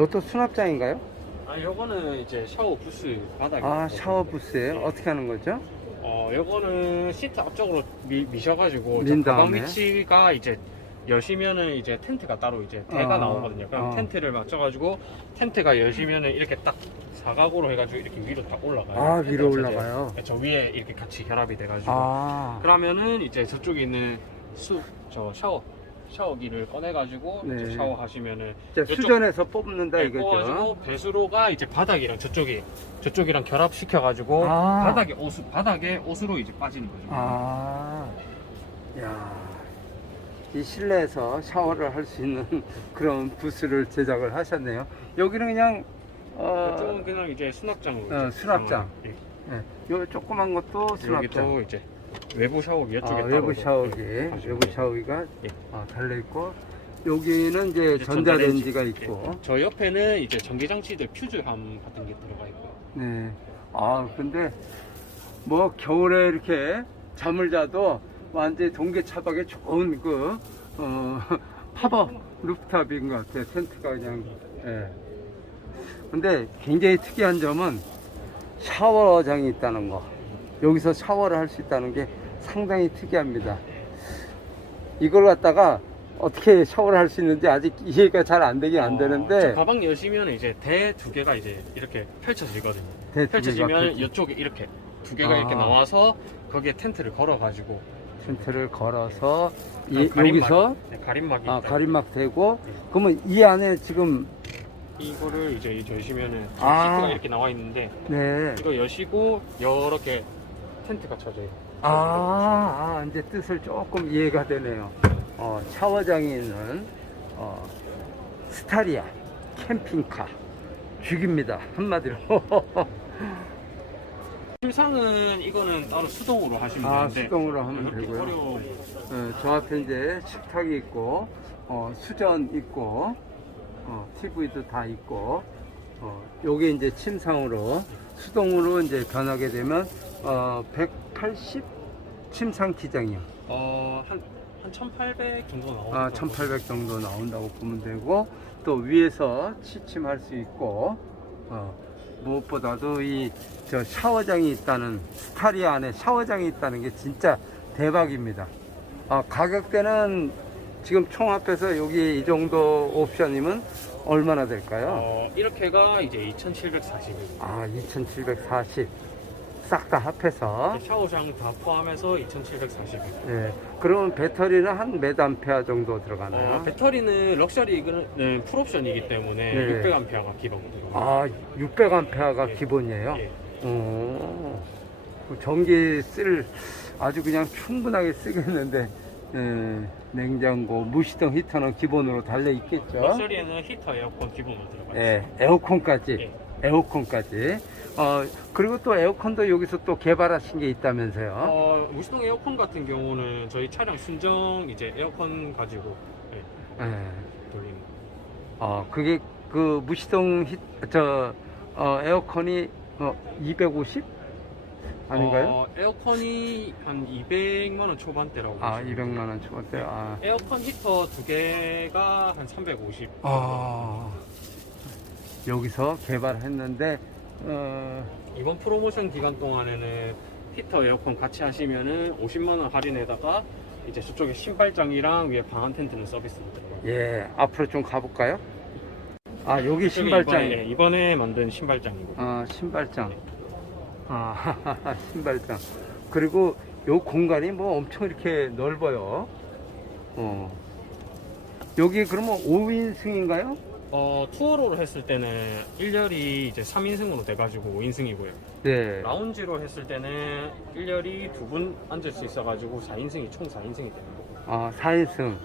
이것도 수납장인가요? 아, 요거는 이제 샤워 부스 바닥에. 아, 샤워 부스예요? 어떻게 하는 거죠? 어, 요거는 시트 앞쪽으로 미, 미셔가지고 민저 가방 다음에? 위치가 이제 여시면은 이제 텐트가 따로 이제 대가 어, 나오거든요. 그럼 어. 텐트를 맞춰가지고 텐트가 여시면은 이렇게 딱 사각으로 해가지고 이렇게 위로 딱 올라가요. 아, 텐트가 위로 저- 올라가요? 저 위에 이렇게 같이 결합이 돼가지고. 아, 그러면은 이제 저쪽에 있는 수, 저 샤워, 샤워기를 꺼내가지고 네. 이제 샤워하시면은 이제 이쪽- 수전에서 뽑는다 네, 이거죠? 뽑아가지고 배수로가 이제 바닥이랑 저쪽이 저쪽이랑 결합시켜가지고 아. 바닥에 옷 바닥에 옷으로 이제 빠지는 거죠. 아, 야, 이 실내에서 샤워를 할 수 있는 그런 부스를 제작을 하셨네요. 여기는 그냥 어, 이쪽은 그냥 이제 수납장으로. 어, 이제 수납장. 예. 예, 요 조그만 것도 수납장. 또 이제 외부 샤워기 이쪽에 아, 외부 또, 샤워기, 외부. 샤워기가 예. 아, 달려 있고 여기는 이제 이제 전자레인지가 전자레인지. 있고. 예. 저 옆에는 이제 전기장치들 퓨즈함 같은 게 들어가 있고요. 네. 아, 근데 뭐 겨울에 이렇게 잠을 자도 완전히 동계 차박에 좋은 그, 어, 팝업 루프탑인 것 같아요. 텐트가 그냥, 예. 근데 굉장히 특이한 점은 샤워장이 있다는 거. 여기서 샤워를 할 수 있다는 게 상당히 특이합니다. 이걸 갖다가 어떻게 샤워를 할 수 있는지 아직 이해가 잘 안 되긴 안 어, 저 되는데. 가방 여시면 이제 대 두 개가 이제 이렇게 펼쳐지거든요. 대 두 개가 펼쳐지면 펼쳐- 이쪽에 이렇게 두 개가 아. 이렇게 나와서 거기에 텐트를 걸어가지고 텐트를 걸어서 이, 가림막, 여기서 네, 가림막이 아, 있다. 가림막 대고 그러면 이 안에 지금 이거를 이제 이제 여시면은 아. 시트가 이렇게 나와 있는데 네. 이거 여시고 이렇게 텐트가 쳐져요. 아, 아 이제 뜻을 조금 이해가 되네요. 어, 샤워장이 있는 어, 스타리아 캠핑카 죽입니다 한마디로. 침상은 이거는 따로 수동으로 하시면 아 되는데 수동으로 하면 이렇게 되고요. 어려워. 어, 저 앞에 이제 식탁이 있고 어, 수전 있고 어, TV도 다 있고 어, 요게 이제 침상으로 수동으로 이제 변하게 되면 어, 180 침상 기장이요. 어, 한, 한 1800 정도 나오는 아, 것1800 정도 나온다고 보면 되고 또 위에서 취침할 수 있고 어, 무엇보다도 이 저 샤워장이 있다는 스타리아 안에 샤워장이 있다는 게 진짜 대박입니다. 아, 가격대는 지금 총 합해서 여기 이 정도 옵션이면 얼마나 될까요? 어, 이렇게가 이제 2740일. 아, 2740. 싹 다 합해서. 샤워장 다 포함해서 2740일. 예. 그러면 배터리는 한 몇 암페어 정도 들어가나요? 어, 배터리는 럭셔리는 풀옵션이기 때문에 네. 600A가 기본으로. 아, 600암페어가 예. 기본이에요? 예. 오, 그 전기 쓸 아주 그냥 충분하게 쓰겠는데 예, 냉장고, 무시동 히터는 기본으로 달려 있겠죠. 럭셔리에는 히터, 에어컨 기본으로 들어가 있어요. 예, 에어컨까지, 예. 에어컨까지. 어, 그리고 또 에어컨도 여기서 또 개발하신 게 있다면서요? 어, 무시동 에어컨 같은 경우는 저희 차량 순정 이제 에어컨 가지고 예, 예. 돌리는. 어, 그게 그 무시동 히, 저 어, 에어컨이 어, 250 아닌가요? 어, 에어컨이 한 200만 원 초반대라고. 아, 보시면 200만 원 초반대. 아. 에어컨 히터 두 개가 한 350. 아, 여기서 개발했는데, 어, 이번 프로모션 기간 동안에는 히터 에어컨 같이 하시면은 50만 원 할인에다가 이제 저쪽에 신발장이랑 위에 방한 텐트는 서비스로 들어가요. 예, 앞으로 좀 가볼까요? 아, 여기 신발장. 이번에, 예, 이번에 만든 신발장이고. 아, 신발장. 아, 신발장. 그리고 요 공간이 뭐 엄청 이렇게 넓어요. 어. 여기 그러면 5인승인가요? 어, 투어로를 했을 때는 1열이 이제 3인승으로 돼가지고 5인승이고요. 네. 라운지로 했을 때는 1열이 두 분 앉을 수 있어가지고 4인승이 총 4인승이 되는 거고. 아, 4인승.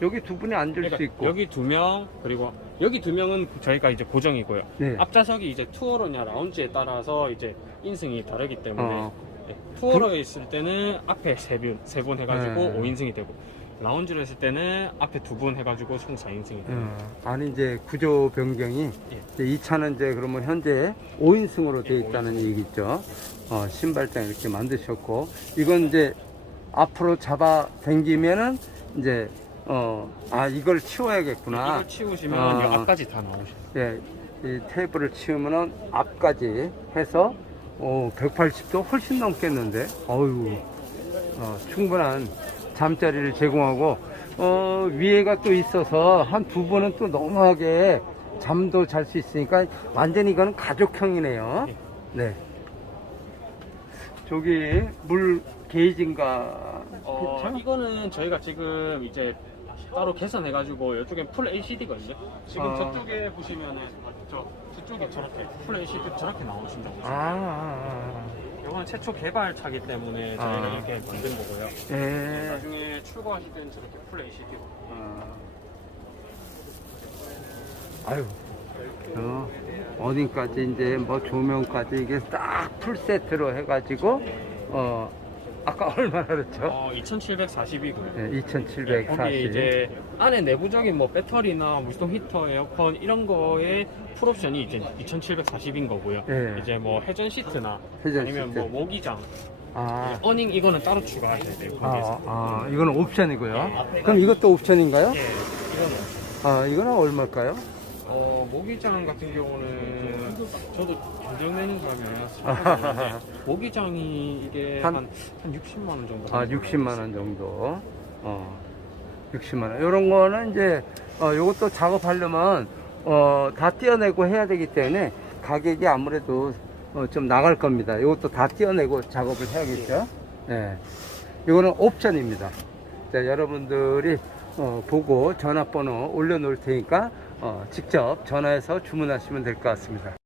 여기 두 분이 앉을 그러니까 수 있고. 여기 두 명, 그리고 여기 두 명은 저희가 이제 고정이고요. 네. 앞좌석이 이제 투어로냐 라운지에 따라서 이제 인승이 다르기 때문에 어. 네, 투어로에 있을 때는 앞에 세 분, 세 분 해가지고 네. 5인승이 되고 라운지로 했을 때는 앞에 두 분 해가지고 총 4인승이 되고 어, 아니 이제 구조 변경이 예. 이제 이 차는 이제 그러면 현재 5인승으로 되어 예, 있다는 얘기죠. 어, 신발장 이렇게 만드셨고 이건 이제 앞으로 잡아 당기면은 이제 어, 아, 이걸 치워야겠구나. 이거 치우시면 아. 이 앞까지 다 나오셔요. 예, 이 테이블을 치우면은 앞까지 해서 오, 180도 훨씬 넘겠는데. 어유 어, 충분한 잠자리를 제공하고 어, 위에가 또 있어서 한두 번은 또 너무하게 잠도 잘 수 있으니까 완전히 이거는 가족형이네요. 네. 저기 물 게이지인가? 어, 그쵸? 이거는 저희가 지금 이제 따로 개선해가지고 이쪽엔 풀 LCD거든요. 지금 아. 저쪽에 보시면은 저 저쪽에 저렇게 풀 LCD 저렇게 나오신다고. 아, 아, 이거는 최초 개발차기 때문에 저희가 아. 이렇게 만든 거고요. 아. 예. 나중에 출고하실 때는 저렇게 풀 LCD로. 아유, 어, 어딘까지 이제 뭐 조명까지 이게 딱 풀 세트로 해가지고 어 아까 얼마나 그랬죠? 어, 2,740이고요. 네, 2,740. 거기 이제 안에 내부적인 뭐 배터리나 물통 히터, 에어컨 이런 거에 풀옵션이 이제 2,740인 거고요. 예. 이제 뭐 회전 시트나 회전 아니면 시트. 뭐 모기장, 아, 어닝 이거는 따로 추가하셔야 돼요. 아, 거기에서. 아, 이거는 옵션이고요. 그럼 이것도 옵션인가요? 예, 이거는 아, 이거는 얼마일까요? 어, 모기장 같은 경우는 저도 견적내는 사람이에요. 모기장이 이게 한- 한, 한 60만 원 정도. 아, 60만 원 정도. 어, 60만 원. 이런 거는 이제 어, 요것도 작업하려면 어, 다 떼어내고 해야 되기 때문에 가격이 아무래도 어, 좀 나갈 겁니다. 이것도 다 떼어내고 작업을 해야겠죠. 네. 이거는 옵션입니다. 자, 여러분들이 어, 보고 전화번호 올려놓을 테니까 어, 직접 전화해서 주문하시면 될 것 같습니다.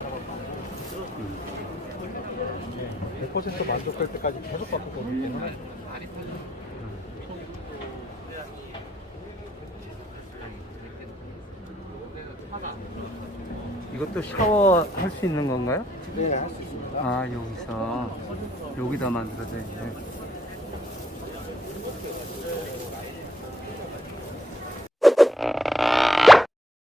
100% 만족할 때까지 계속 바꾸거든요. 이것도 샤워 할 수 있는 건가요? 네, 할 수 있습니다. 아, 여기서 여기다 만들어져 있네.